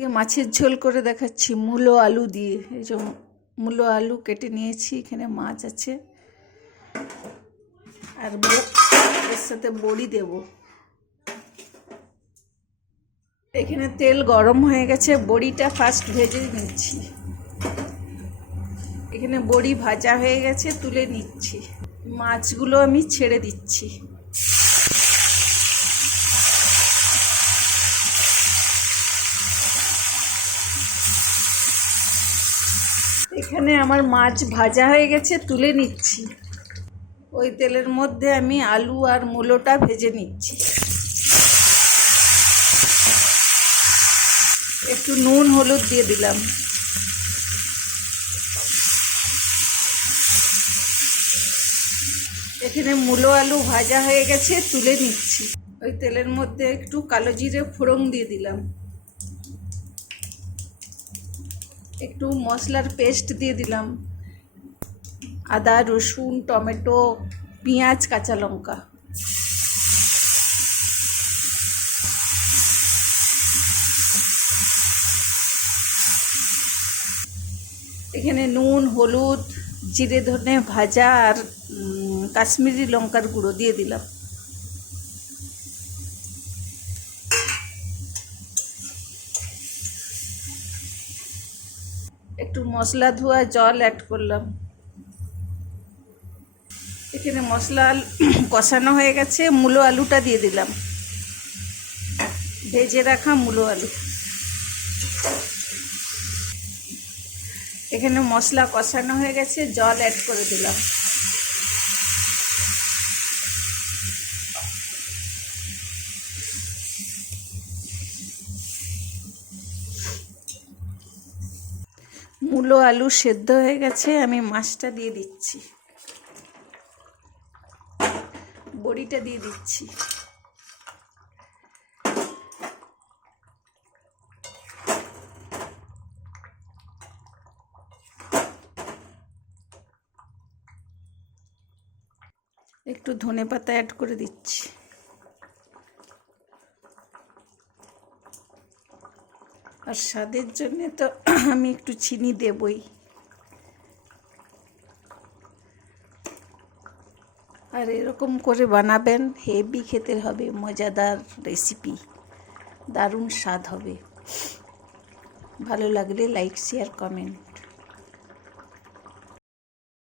ये মাছের ঝোল করে দেখাচ্ছি মূলো আলু দিয়ে। এই যে মূলো আলু কেটে নিয়েছি, এখানে মাছ আছে আর এর সাথে বড়ি দেব। এখানে তেল গরম হয়ে গেছে, বড়িটা ফার্স্ট ভেজে নিচ্ছি। এখানে বড়ি ভাজা হয়ে গেছে, তুলে নিচ্ছি। মাছগুলো আমি ছেড়ে দিচ্ছি। এখানে আমার মাছ ভাজা হয়ে গেছে, তুলে নিচ্ছি। ওই তেলের মধ্যে আমি আলু আর মূলোটা ভেজে নিচ্ছি। একটু নুন হলুদ দিয়ে দিলাম। এখানে মূলো আলু ভাজা হয়ে গেছে, তুলে নিচ্ছি। ওই তেলের মধ্যে একটু কালো জিরে ফোড়ন দিয়ে দিলাম। একটু মশলার পেস্ট দিয়ে দিলাম, আদা রসুন টমেটো পেঁয়াজ কাঁচা লঙ্কা। এখানে নুন হলুদ জিরে ধনে ভাজা আর কাশ্মীরি লঙ্কার গুঁড়ো দিয়ে দিলাম। একটু মশলা ধোয়া জল অ্যাড করলাম। এখানে মশলা কষানো হয়ে গেছে, মূলো আলুটা দিয়ে দিলাম, ভেজে রাখা মূলো আলু। এখানে মশলা কষানো হয়ে গেছে, জল অ্যাড করে দিলাম। মূলো আলু সেদ্ধ হয়ে গেছে, আমি মাছটা দিয়ে দিচ্ছি, বড়িটা দিয়ে দিচ্ছি। একটু ধনেপাতা অ্যাড করে দিচ্ছি। আর স্বাদের জন্য তো আমি একটু চিনি দেবই। আর এরকম করে বানাবেন, হেভি খেতে হবে, মজাদার রেসিপি, দারুণ স্বাদ হবে। ভালো লাগলে লাইক শেয়ার কমেন্ট।